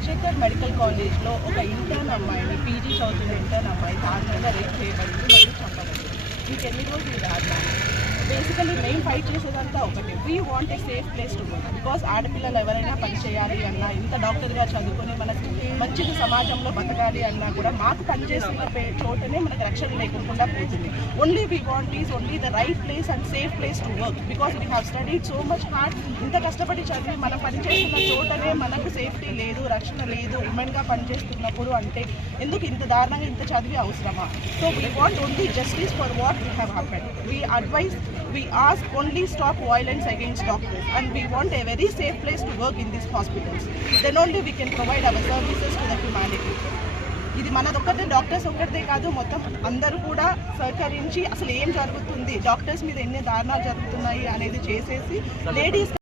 Rajasekhar medical కాలేజ్లో ఒక intern అమ్మాయిని పీజీ చదువుతున్న ఇంటర్న్ అమ్మాయి దారుణంగా రేప్ చేయబడింది మరియు చంపబడింది. ఇంకెన్ని రోజులు రాదు. బేసికలీ మెయిన్ ఫైట్ చేసేదంతా ఒకటి, we want a safe place to work. Because ఆడపిల్లలు ఎవరైనా పని చేయాలి అన్నా, ఇంత డాక్టర్గా చదువుకొని మనకి మంచిగా సమాజంలో బతకాలి అన్నా కూడా మాకు పనిచేస్తున్న చోటనే మనకు రక్షణ లేకుండా పోతుంది. Only we want is only the right place and safe place to work. Because we have studied so much hard. ఇంత కష్టపడి చదివి మనం పనిచేస్తున్న చోటనే మనకు సేఫ్టీ లేదు, రక్షణ లేదు ఉమెన్గా పనిచేస్తున్నప్పుడు అంటే ఎందుకు ఇంత దారుణంగా ఇంత చదివి అవసరమా? So we want only justice for what we have happened. We advise, we ask only stop violence against doctors, and we want a very safe place to work in these hospitals. Then only we can provide our services to the humanity. ఇది మనదొక్కటే, doctors ఒక్కటే కాదు, మొత్తం అందరూ కూడా సహకరించి అసలు ఏం జరుగుతుంది, డాక్టర్స్ మీద ఎన్ని దారుణాలు జరుగుతున్నాయి అనేది చేసేసి లేడీస్